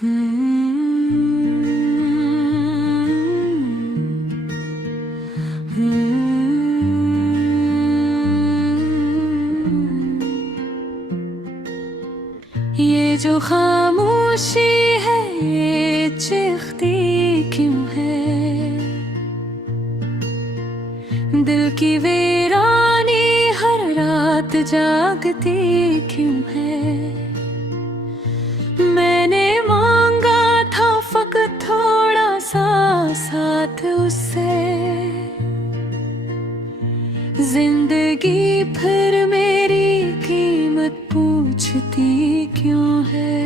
ये जो खामोशी है ये चीखती क्यों है, दिल की वीरानी हर रात जागती क्यों है। मैंने मांगा था फकत थोड़ा सा साथ उससे, जिंदगी फिर मेरी कीमत पूछती क्यों है।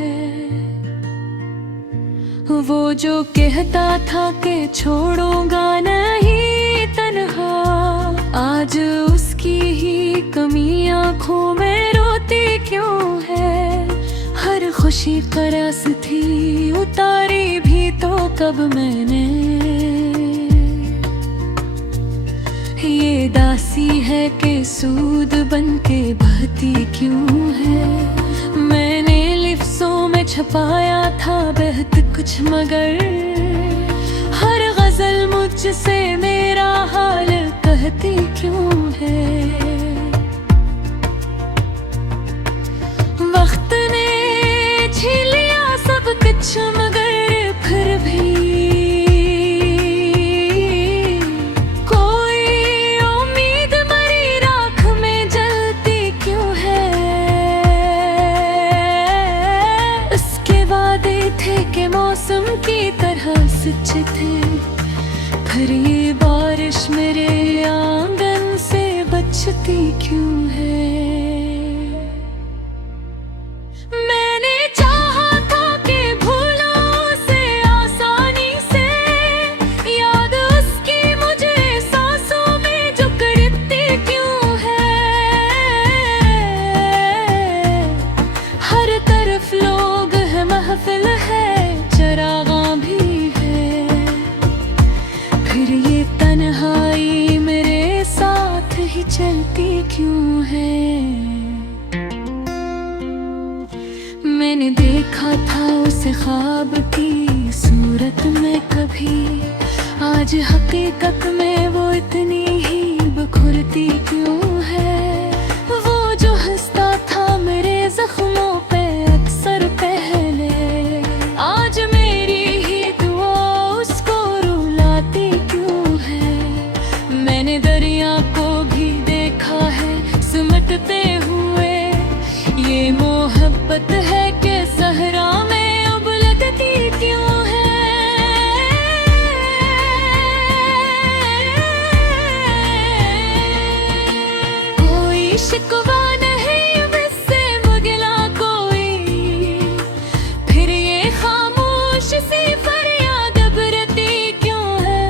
वो जो कहता था कि छोड़ूंगा नहीं तन्हा, आज उसकी ही कमी आंखों में रोती क्यों है। हर खुशी का रस थी उतारी भी तो कब मैंने, ये दासी है कि सूद बन के बहती क्यों है। मैंने लिफ्ज़ों में छपाया था बहुत कुछ, मगर हर गजल मुझसे मेरा हाल कहती क्यों है। वक्त ने छीन लिया सब कुछ, मगर फिर भी के मौसम की तरह सच थे। फिर ये बारिश मेरे आंगन से बचती क्यों है। मैंने चाहा था कि भूलूं उसे आसानी से, याद उसकी मुझे सांसों में जकड़ती क्यों है। हर तरफ लोग है, महफिल है, चरागां भी है, फिर ये तन्हाई मेरे साथ ही चलती क्यों है। मैंने देखा था उसे ख्वाब की सूरत में कभी, आज हकीकत में वो इतनी ही बखुरती क्यों है। वो जो हंसता था मेरे जख्मों पे अक्सर पहले, आज मेरी ही दुआ उसको रुलाती क्यों है। मैंने दरिया को भी देखा है सिमटते हुए, ये मोहब्बत है कि सहरा में उबलती क्यों है। कोई शिकवा नहीं मुझसे मुगिला कोई, फिर ये खामोश सी फरियाद बरती क्यों है।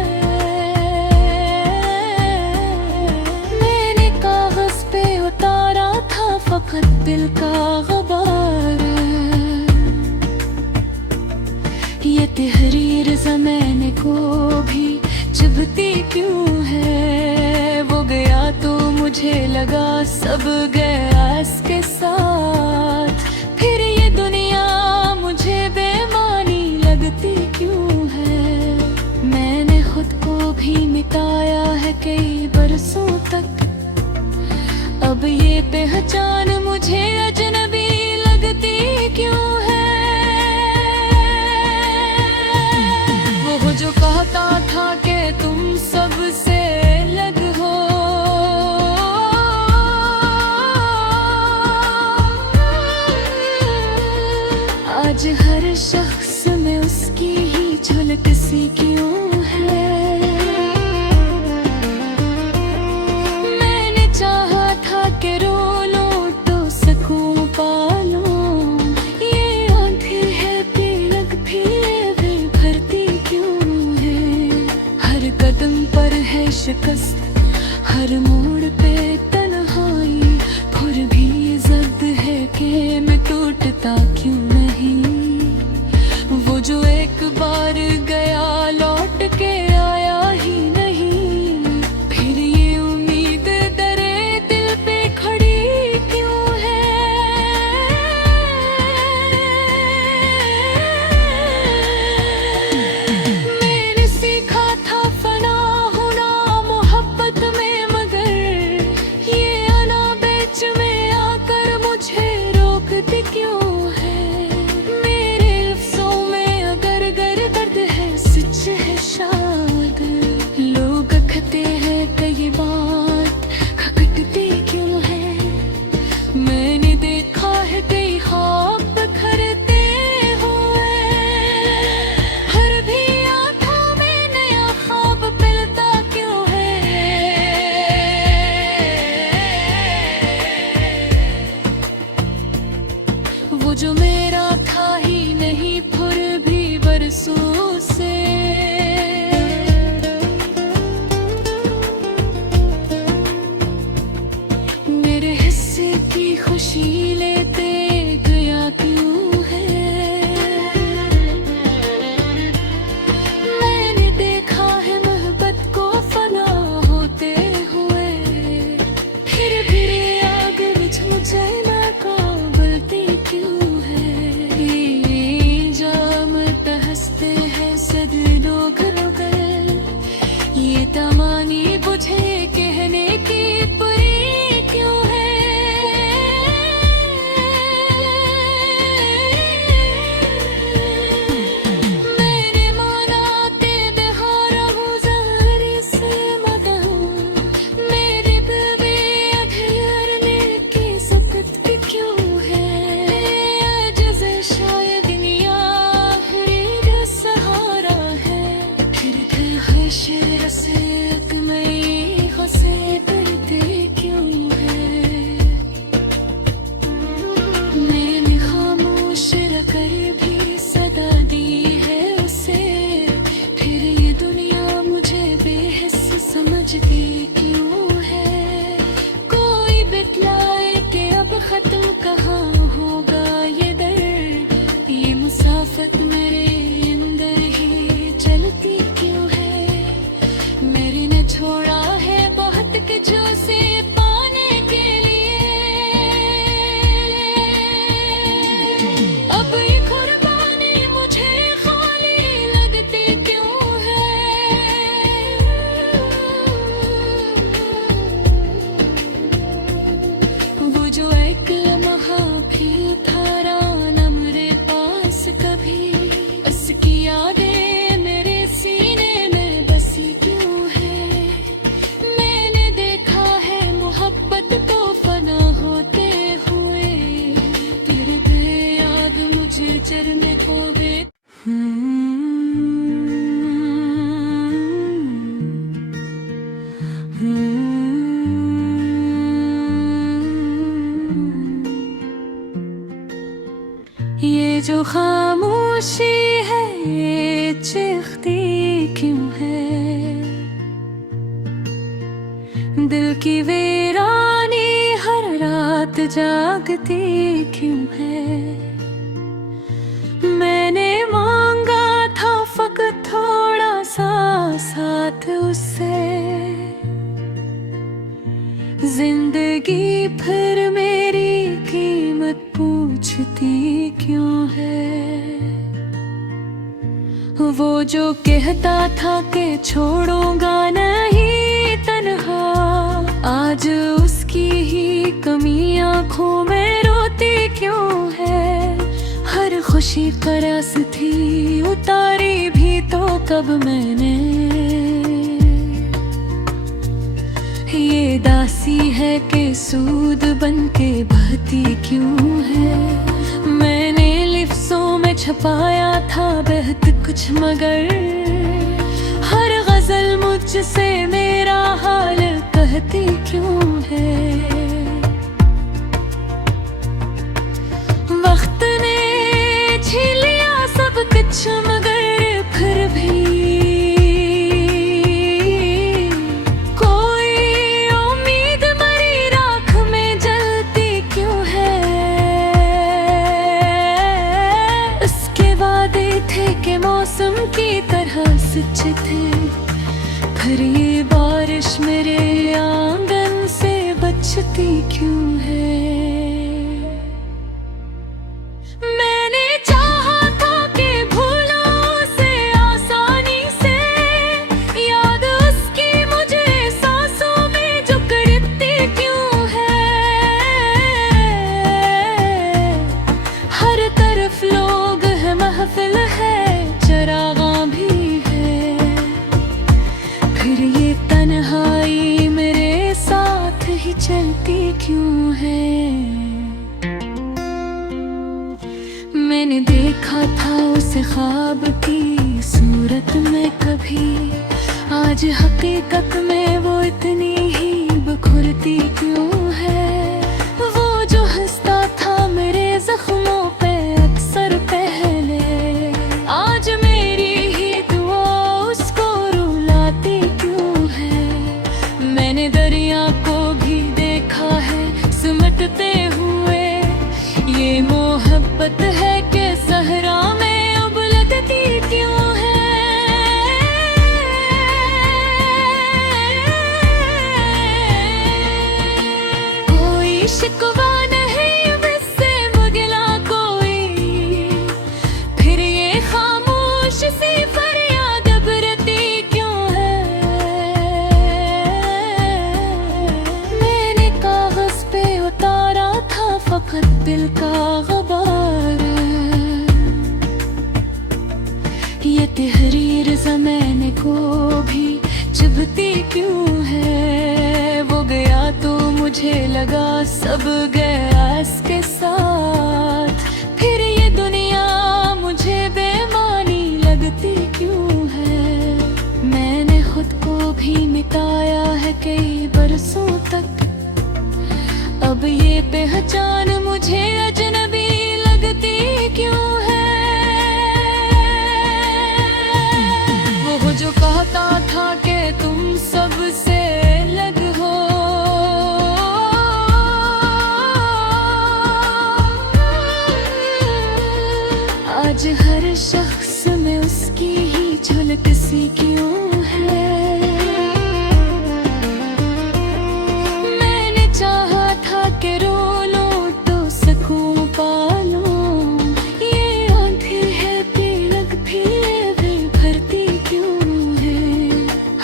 मैंने कागज पे उतारा था फकत दिल का गुबार, ये तहरीर ज़माने को भी चुभती क्यों है। वो गया तो मुझे लगा सब गया इसके साथ, फिर ये दुनिया मुझे बेमानी लगती क्यों है। मैंने खुद को भी मिटाया है कई बरसों तक, अब ये पहचान मुझे अजनबी लगती क्यों है। वो जो कहता था कि तुम सबसे अलग हो, आज हर शख्स में उसकी ही झलक सी क्यों है। मैंने चाहा था कि रो लूं तो सकूं पालूं, ये आंखें है बेलग भी भरती क्यों है। हर कदम पर है शिकस्त, हर मोड़ पे तन्हाई, फिर भी जिद है कि मैं टूटता क्यों नहीं। वो जो एक बार गया लौट के आया ही नहीं, फिर ये उम्मीद दरे दिल पे खड़ी क्यों है। सांसों से। मेरे हिस्से की खुशी लेते गया क्यों है? मैंने देखा है मोहब्बत को फना होते हुए, फिर भी आग बुझ मुझे ना काबलती क्यों है? ये जाम हंसते हैं सभी लोग रुकर, ये तमानी बुझे कहने की परी क्यों है? मैंने माना ते बहारा गुजारी से मदन, मेरे दिल में अधेरने की सकत भी क्यों है? जैसे शायद दुनिया आखिरी सहारा है, फिर दिल हशर से अकमई हंसे करते क्यों है? मैंने खामोश रखकर भी सदा दी है उसे, फिर ये दुनिया मुझे बेहिस समझती क्यों है? कोई बतलाए कि अब खत्म कहाँ होगा ये दर्द, ये मुसाफत मेरे अंदर ही चलती क्यों है? मेरे ने छोड़ा है बहुत कुछ उसे पाने के लिए, अब ये कुर्बानी मुझे खाली लगती क्यों है? वो जो एक लम्हा भी था ना मेरे पास कभी, उसकी यादें मेरे सीने में बसी क्यों है? मैंने देखा है मोहब्बत को फना होते हुए, तेरे भी आग मुझे चरने को वे। ये जो खामोशी है ये चीखती क्यों है? दिल की वीरानी हर रात जागती क्यों है? मैंने मांगा था फकत थोड़ा सा साथ उससे, जिंदगी फिर मेरी कीमत पूछती क्यों है? वो जो कहता था कि छोड़ूंगा नहीं तन्हा, आज उसकी ही कमी आंखों में रोती क्यों है? हर खुशी का रस थी उतारी भी तो कब मैंने, ये दासी है कि सूद बन के बहती क्यों है? मैंने लिफ्ज़ों में छपाया था बहुत कुछ, मगर हर गजल मुझसे मेरा हाल कहती क्यों है? वक्त ने छीन लिया सब कुछ, मगर फिर भी मौसम की तरह सच थे, फिर ये बारिश मेरे आंगन से बचती क्यों है? मैंने चाहा था कि भूलूं उसे आसानी से, याद उसकी मुझे सांसों में जकड़ती क्यों है? हर तरफ लोग है, महफिल है, चरागा भी है, फिर ये तन्हाई मेरे साथ ही चलती क्यों है? मैंने देखा था उसे ख्वाब की सूरत में कभी, आज हकीकत में वो इतनी ही बखुरती क्यों है? वो जो हंसता था मेरे जख्मों पे अक्सर पहले, आज मेरे मोहब्बत है कि सहरा में उबलती क्यों है। कोई शिकवा नहीं मुझसे मुगला कोई, फिर ये खामोश सी फरियाद बरती क्यों है। मैंने कागज पे उतारा था फकत दिल का ग़बार, ये तहरीर ज़माने को भी चुभती क्यों है। वो गया तो मुझे लगा सब गया इसके साथ, फिर ये दुनिया मुझे बेमानी लगती क्यों है। मैंने खुद को भी मिटाया है कई बरसों तक, अब ये पहचान मुझे अजनबी लगती क्यों है। वो जो कहता था कि तुम सबसे अलग हो, आज हर शख्स में उसकी ही झलक सी क्यों है। मैंने चाहा था कि रो लूं तो सकूं पा लूं, ये आंखें है बेलग फिर भरती क्यों है।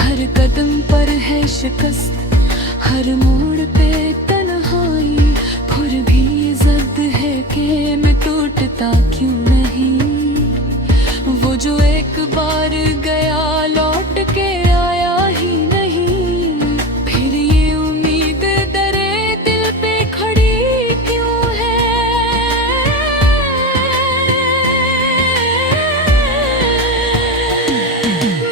हर कदम पर है शिकस्त, हर मोड़ पे तन्हाई, फिर भी जिद है कि मैं टूटता क्यों नहीं। वो जो एक बार गया लौट के आया ही नहीं, फिर ये उम्मीद दरे दिल पे खड़ी क्यों है।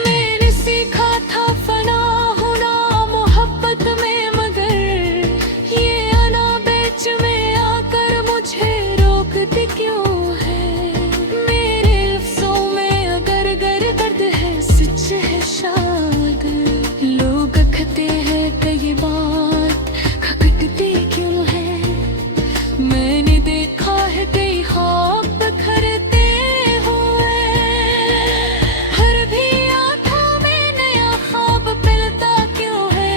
मैंने सीखा था फना होना मोहब्बत में, मगर ये अना बीच में आकर मुझे रोकती क्यों है। मेरे लफ्ज़ों में अगर दर्द है सच है शायद, लोग कहते हैं कि ये बात खटकती क्यों है। मैंने देखा है कई ख्वाब बिखरते हुए, हर भी आँखों में नया ख्वाब पिलता क्यों है।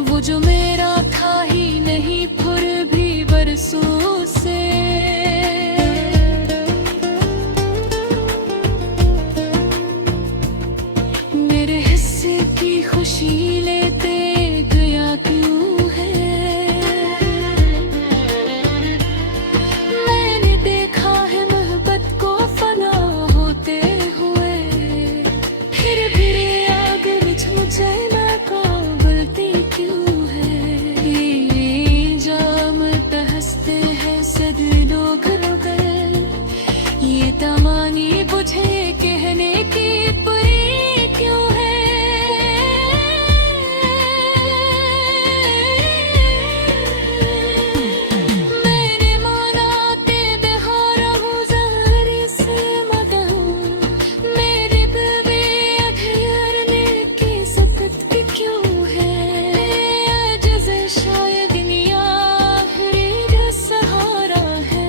वो जो मेरा था ही नहीं फिर भी बरसों से, मेरे हिस्से की खुशी लेते गया क्यों है। मैंने देखा है मोहब्बत को फना होते हुए, फिर भी आग बुझ मुझे नाकाबिलती क्यों है। ये जाम हंसते हैं सद लोग रुगल, ये तमानी बुझे कहने की परी क्यों है। मैंने माना ते बिहारा हूँ ज़हरी से मदन, मेरे दिल में अधेरने की सकत भी क्यों है। जैसे शायद दुनिया आखिरी सहारा है,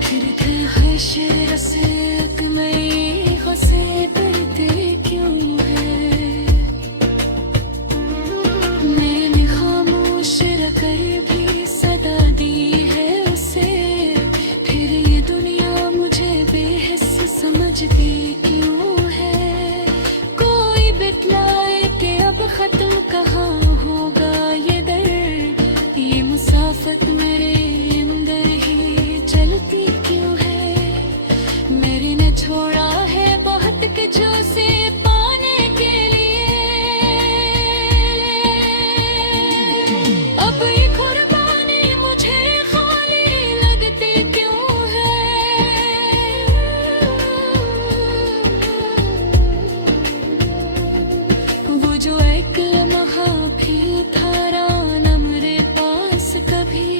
फिर है शेर से मई खुसे डरते क्यों है। मैंने खामोश रखकर भी सदा दी है उसे, फिर ये दुनिया मुझे बेहिस समझती क्यों है। कोई बितलाए कि अब खत्म कहाँ होगा ये दर्द, ये मुसाफत मेरे अंदर ही चलती क्यों है। मेरे ने छोड़ा है बहुत के जो से पाने के लिए, अब ये कुर्बानी मुझे खाली लगती क्यों है। वो जो एक लम्हा भी था ना मेरे पास कभी,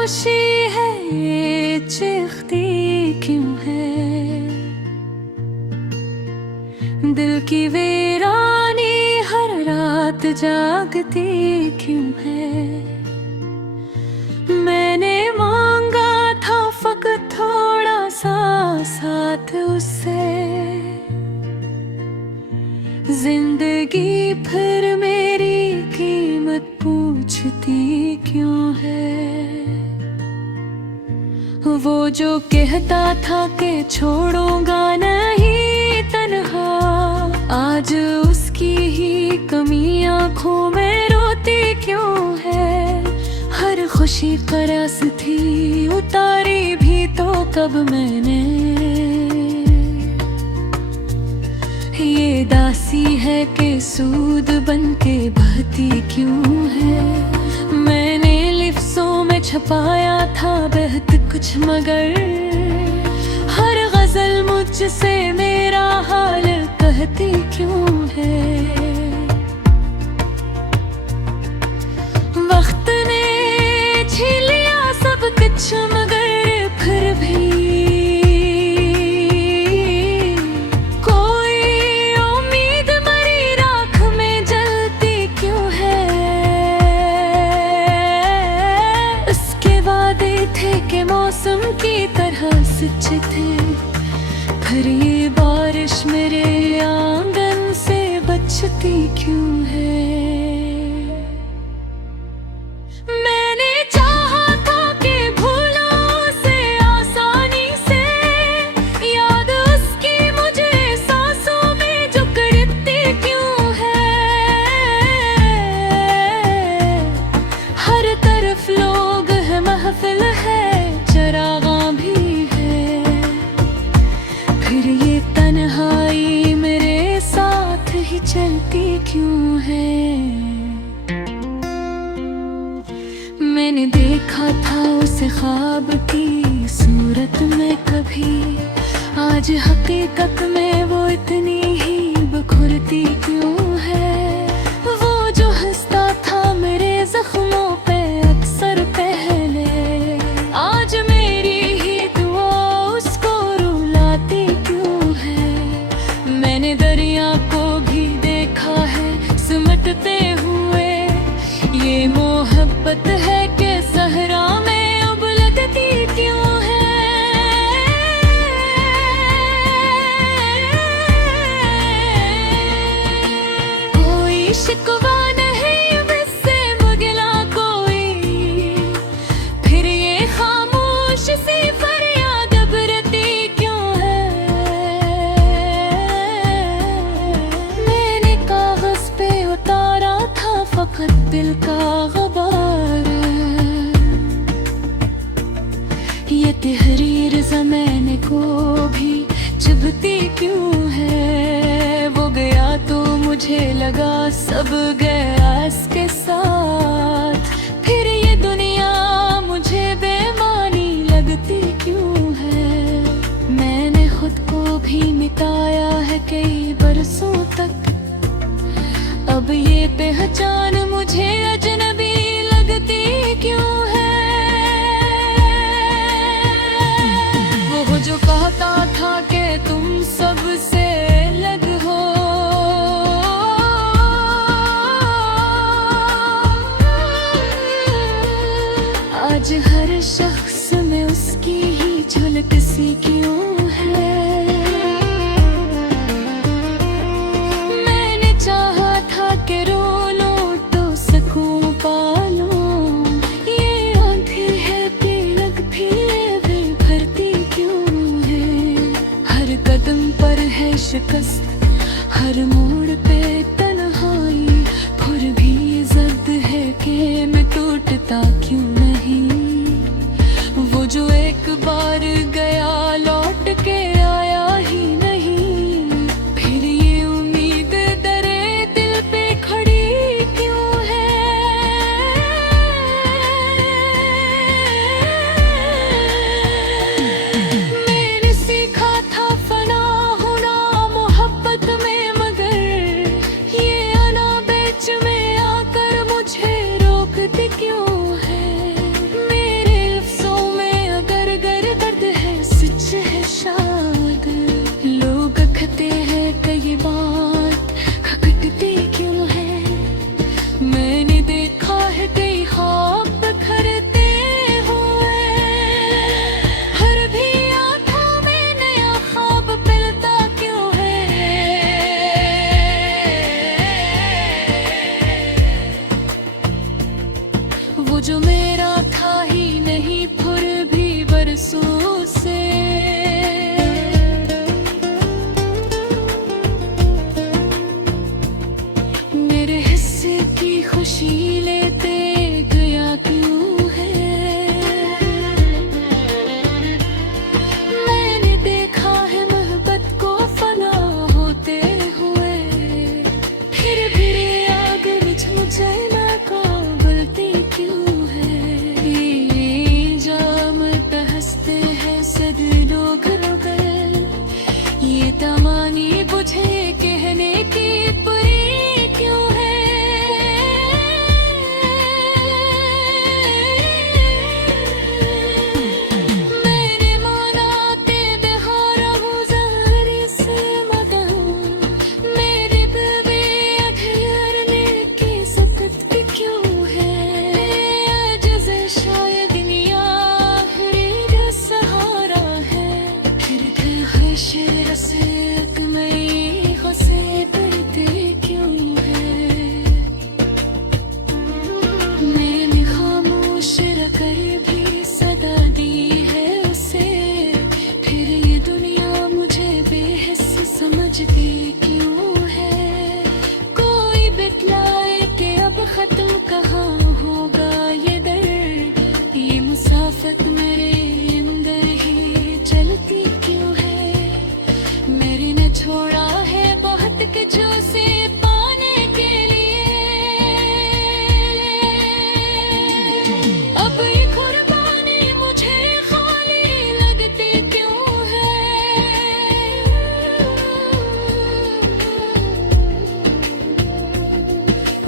खामोशी है ये चीखती क्यों है, दिल की वीरानी हर रात जागती क्यों है। मैंने मांगा था फकत थोड़ा सा साथ उससे, जिंदगी फिर मेरी कीमत पूछती क्यों है। वो जो कहता था कि छोड़ूंगा नहीं तन्हा, आज उसकी ही कमी आंखों में रोती क्यों है। हर खुशी का रस थी उतारी भी तो कब मैंने, ये दासी है कि सूद बन के बहती क्यों है। मैंने लिफ्ज़ों में छपाया था बेहद कुछ, मगर हर गजल मुझसे मेरा हाल कहती क्यों है। वक्त ने छीन लिया सब कुछ, मगर फिर भी कोई उम्मीद मरी राख में जलती क्यों है। उसके वादे थे कि मौसम की तरह सच्चे थे, फिर ये बारिश मेरे आंगन से बचती क्यों है। मैंने चाहा था कि भूलूं उसे आसानी से, याद उसकी मुझे सांसों में जकड़ती क्यों है। हर तरफ लोग है, महफिल है, चरागां भी है, फिर ये तन्हाई मेरे साथ ही चलती क्यों है। मैंने देखा था उसे ख्वाब की सूरत में कभी, आज हकीकत में वो इतनी ही बखुरती क्यों है। वो जो हंसता था मेरे जख्मों पे अक्सर पहले, आज मेरी ही दुआ उसको रुलाती क्यों है। मैंने दरिया को भी देखा है सिमटते हुए, ये मोहब्बत है कि सहरा में उबलती क्यों है। कोई शिकवा नहीं मुझसे मुगला कोई, फिर ये खामोश सी फरियाद बरती क्यों है। मैंने कागज पे उतारा था फकत दिल का गुबार, ये तहरीर ज़माने को भी चुभती क्यों है। वो गया तो मुझे लगा सब गया इसके साथ, फिर ये दुनिया मुझे बेमानी लगती क्यों है। मैंने खुद को भी मिटाया है कई बरसों तक, अब ये पहचान मुझे अजनबी लगती क्यों है। वो जो कहता था कि तुम सबसे अलग हो, आज हर शख्स में उसकी ही झलक सी क्यों है। मैंने चाहा था कि रो लूं तो सकूं पालूं, ये आंखें है बेलग भी भरती क्यों है। हर कदम पर है शिकस्त, हर मोड़ पे तन्हाई, फिर भी जद है कि मैं टूटता क्यों नहीं। वो जो एक बार गया लौट के आया ही नहीं, फिर ये उम्मीद दरे दिल पे खड़ी क्यों है। मैंने सीखा था फना होना मोहब्बत में, मगर ये अना बेच में आकर मुझे रोकती क्यों है। मेरे फुर्सत मेरे अंदर ही चलती क्यों है। मेरे ने छोड़ा है बहुत कुछ उसे पाने के लिए। अब ये कुर्बानी मुझे खाली लगती क्यों है।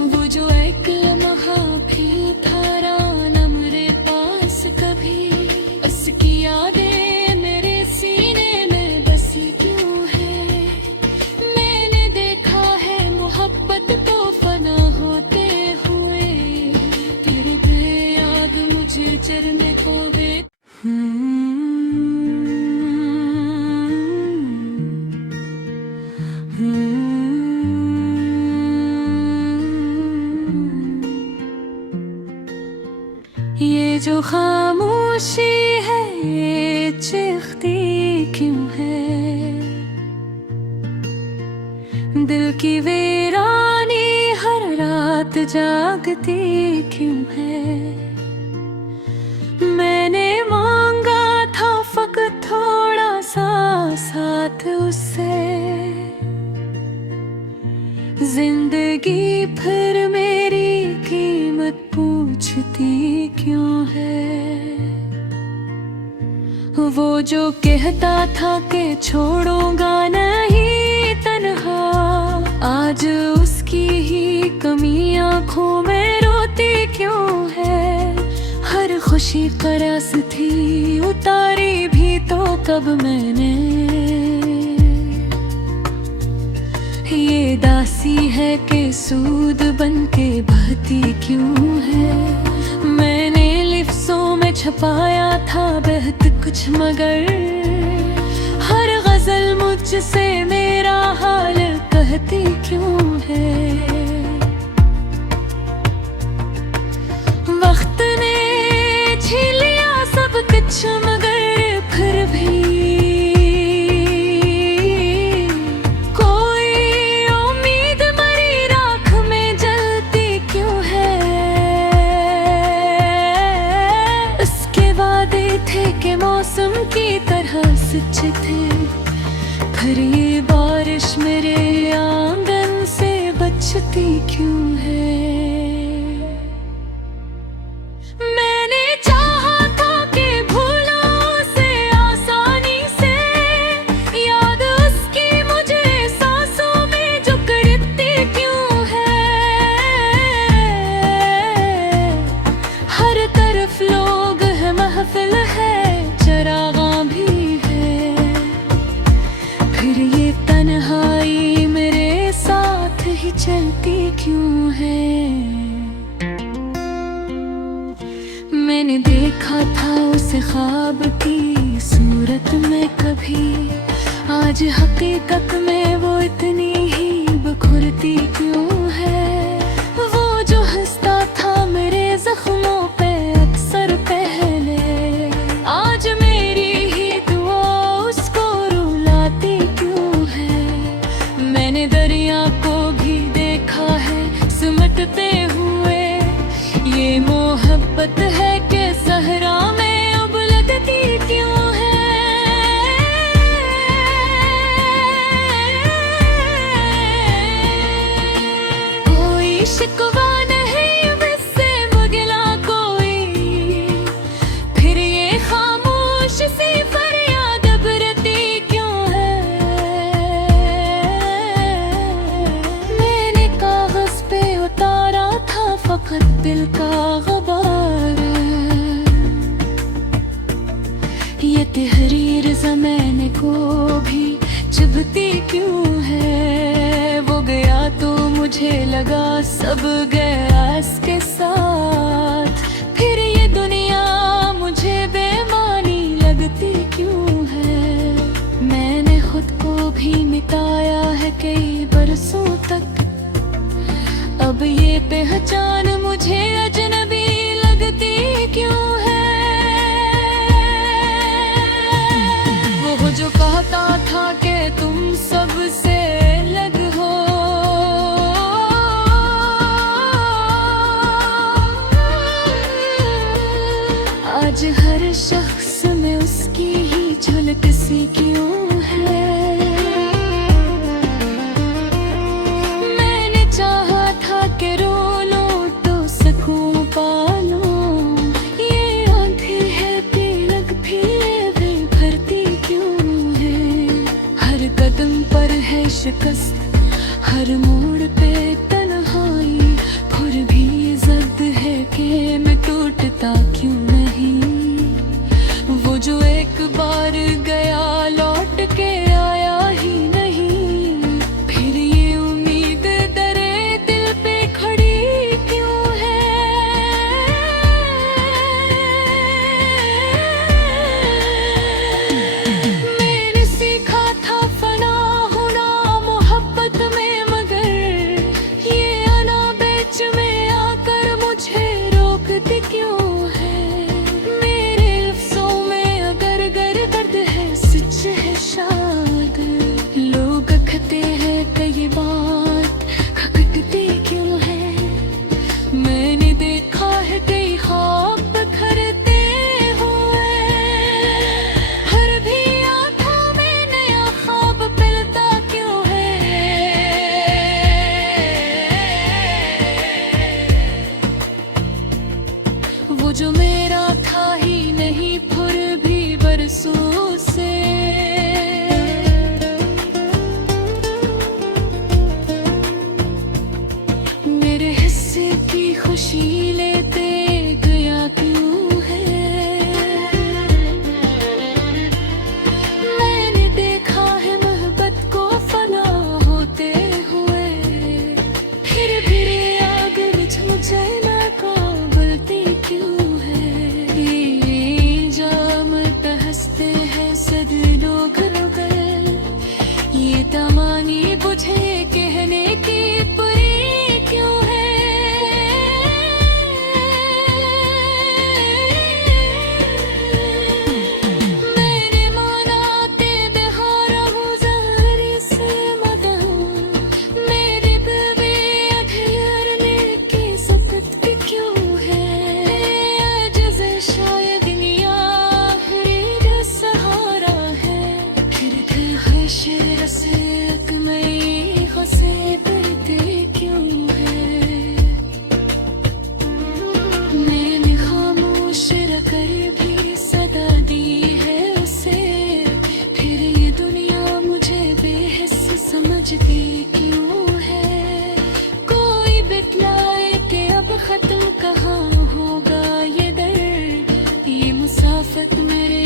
वो जो एक लम्हा भी था ना मेरे पास कभी, उसकी यादें मेरे सीने में बसी क्यों है। मैंने देखा है मोहब्बत तो फना होते हुए, तेरे बेयाद मुझे चरने को वे। ये जो खामोशी है ये चीखती क्यों है। दिल की वीरानी हर रात जागती क्यों है। मैंने मांगा था फकत थोड़ा सा साथ उससे, जिंदगी फिर मेरी कीमत पूछती क्यों है। वो जो कहता था कि छोड़ूंगा नहीं तन्हा, आज उसकी ही कमी आंखों में रोती क्यों है। हर खुशी का रस थी उतारी भी तो कब मैंने। ये दासी है कि सूद बन के बहती क्यों है। मैंने लिफ्ज़ों में छपाया था बहुत कुछ, मगर हर गजल मुझसे मेरा हाल कहती क्यों है। वक्त ने छीन लिया सब कुछ, मगर फिर भी के मौसम की तरह सच थे। फिर ये बारिश मेरे आंगन से बचती क्यों है। मैंने चाहा था कि भूलूं उसे आसानी से, याद उसकी मुझे सांसों में जकड़ती क्यों है। हर तरफ लोग है, महफिल है, चरागां भी है, फिर ये तन्हाई मेरे साथ ही चलती क्यों है। मैंने देखा था उसे ख्वाब की सूरत में कभी, आज हकीकत में वो इतनी ही बखुरती क्यों है। वो जो हंसता था मेरे जख्मों पे अक्सर पहले, आज मेरी ही दुआ उसको रुलाती क्यों है। मैंने दरिया को भी देखा है सिमटते हुए, ये मोहब्बत है कि सहरा में उबलती क्यों है। कोई शिकवा नहीं मुझसे मुगला कोई, फिर ये खामोश सी फरियाद बरती क्यों है। मैंने कागज पे उतारा था फकत दिल का गुबार, ये तहरीर ज़माने को भी चुभती क्यों है। वो गया तो मुझे लगा सब गया इसके साथ, फिर ये दुनिया मुझे बेमानी लगती क्यों है। मैंने खुद को भी मिटाया है कई बरसों तक, अब ये पहचान मुझे अजनबी लगती क्यों है। वो जो कहता था कि तुम सबसे अलग हो, आज हर शख्स में उसकी ही झलक सी क्यों है। मैंने चाहा था कि रो लूं तो सकूं पा लूं, ये आंधी है पीलक भी वे भरती क्यों है। हर कदम पर है शिकस्त, हर मोड़ पे तन्हाई, फिर भी जिद है कि मैं टूटता क्यों नहीं। वो जो एक बार गया लौट के आया ही नहीं, फिर ये उम्मीद दरे दिल पे खड़ी क्यों है। मैंने सीखा था फना होना मोहब्बत में, मगर ये अना बीच में आकर मुझे रोकती क्यों है। मेरे लफ्ज़ों में अगर दर्द है, सच है शायद। लोग कहते हैं कि ये बात खटकती क्यों है। मैंने देखा है कई ख्वाब बिखरते हुए, हर भी आँखों में नया ख्वाब पिलता क्यों है। वो जो मेरा था ही नहीं, फिर भी बरसों से मेरे हिस्से की खुशी लेते गया क्यों है। मैंने देखा है मोहब्बत को फना होते हुए, फिर भी आग बुझ मुझे नाकाबिलती क्यों है। ये जाम हंसते हैं सद लोग रुगल, ये तमानी बुझे कहने की परी क्यों है। मैंने माना के बिहारा हूँ ज़ाहरी से मदन, मेरे दिल में अधेरने की सकत क्यों है। अजज़ शायद दुनिया आखिरी सहारा है, फिर है शेर से अकमई खुसे पड़ते क्यों है। मैंने खामोश रखकर भी सदा दी है उसे, फिर ये दुनिया मुझे बेहिस समझती क्यों है। कोई बितलाए कि अब खत्म कहाँ होगा ये दर्द, ये मुसाफत मेरे